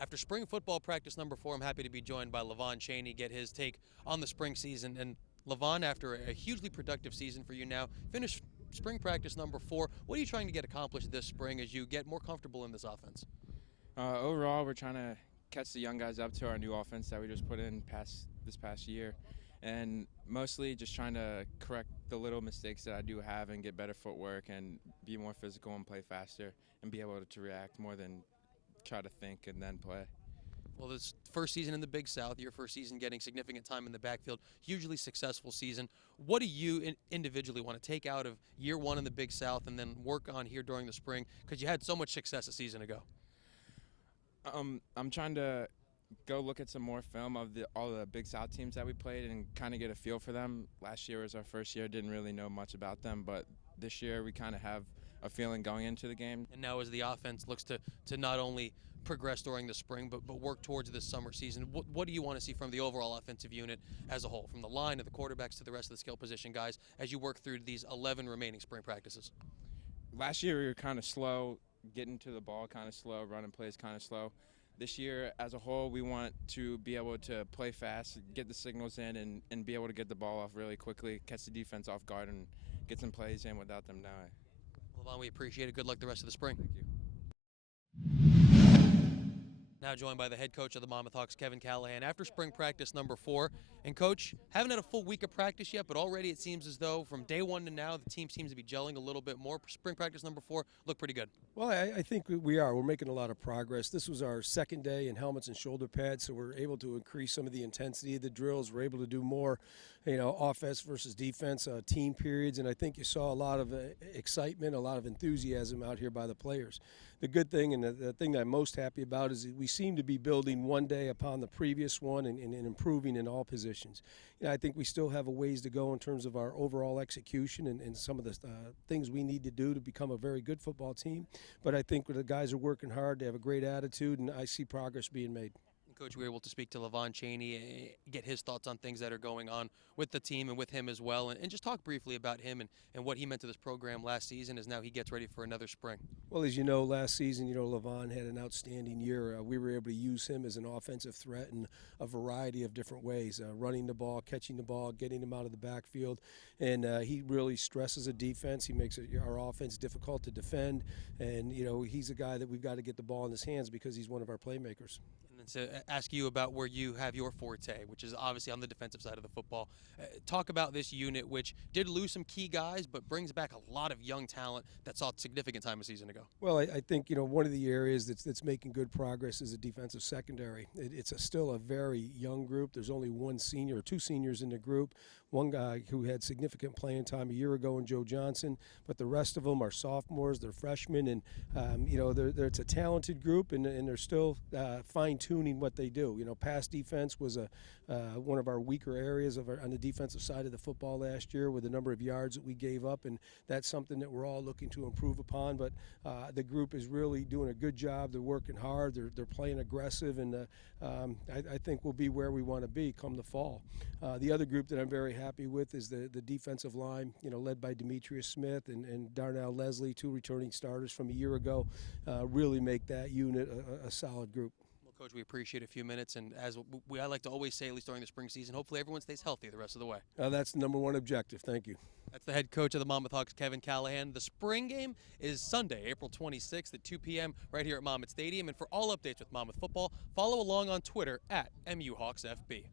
After spring football practice number 4, I'm happy to be joined by Lavon Chaney, get his take on the spring season. And Lavon, after a hugely productive season for you now, finished spring practice number 4. What are you trying to get accomplished this spring as you get more comfortable in this offense? Overall, we're trying to catch the young guys up to our new offense that we just put in this past year, and mostly just trying to correct the little mistakes that I do have and get better footwork and be more physical and play faster and be able to react more than try to think and then play. Well, this first season in the Big South, your first season getting significant time in the backfield, hugely successful season. What do you individually want to take out of year 1 in the Big South and then work on here during the spring? Because you had so much success a season ago. I'm trying to go look at some more film of all the Big South teams that we played and kind of get a feel for them. Last year was our first year, didn't really know much about them, but this year we kind of have a feeling going into the game. And now as the offense looks to not only progress during the spring but work towards this summer season, what do you want to see from the overall offensive unit as a whole, from the line to the quarterbacks to the rest of the skill position guys, as you work through these 11 remaining spring practices? Last year we were kind of slow, getting to the ball kind of slow, running plays kind of slow. This year, as a whole, we want to be able to play fast, get the signals in, and be able to get the ball off really quickly, catch the defense off guard, and get some plays in without them knowing. Lavon, we appreciate it. Good luck the rest of the spring. Thank you. Now joined by the head coach of the Monmouth Hawks, Kevin Callahan, after spring practice number 4. And coach, haven't had a full week of practice yet, but already it seems as though from day 1 to now, the team seems to be gelling a little bit more. Spring practice number 4 looked pretty good. Well, I think we are. We're making a lot of progress. This was our second day in helmets and shoulder pads, so we're able to increase some of the intensity of the drills. We're able to do more, offense versus defense, team periods, and I think you saw a lot of excitement, a lot of enthusiasm out here by the players. The good thing and the thing that I'm most happy about is that we seem to be building one day upon the previous one and improving in all positions. I think we still have a ways to go in terms of our overall execution and some of the things we need to do to become a very good football team. But I think the guys are working hard. They have a great attitude, and I see progress being made. Coach, we were able to speak to Lavon Chaney, get his thoughts on things that are going on with the team and with him as well, and just talk briefly about him and what he meant to this program last season as now he gets ready for another spring. Well, as you know, last season, Lavon had an outstanding year. We were able to use him as an offensive threat in a variety of different ways, running the ball, catching the ball, getting him out of the backfield, and he really stresses a defense. He makes our offense difficult to defend, and, he's a guy that we've got to get the ball in his hands because he's one of our playmakers. To ask you about where you have your forte, which is obviously on the defensive side of the football. Talk about this unit, which did lose some key guys, but brings back a lot of young talent that saw significant time a season ago. Well, I think, one of the areas that's making good progress is the defensive secondary. It's still a very young group. There's only one senior or two seniors in the group. One guy who had significant playing time a year ago in Joe Johnson, but the rest of them are sophomores, they're freshmen, and, it's a talented group, and they're still fine-tuning what they do. Pass defense was one of our weaker areas on the defensive side of the football last year with the number of yards that we gave up, and that's something that we're all looking to improve upon. But the group is really doing a good job. They're working hard. They're playing aggressive, and I think we'll be where we want to be come the fall. The other group that I'm very happy with is the defensive line, led by Demetrius Smith and Darnell Leslie, two returning starters from a year ago, really make that unit a solid group. Well, Coach, we appreciate a few minutes, and as I like to always say, at least during the spring season, hopefully everyone stays healthy the rest of the way. That's the number one objective. Thank you. That's the head coach of the Monmouth Hawks, Kevin Callahan. The spring game is Sunday, April 26th at 2 p.m. right here at Monmouth Stadium. And for all updates with Monmouth football, follow along on Twitter at MUHawksFB.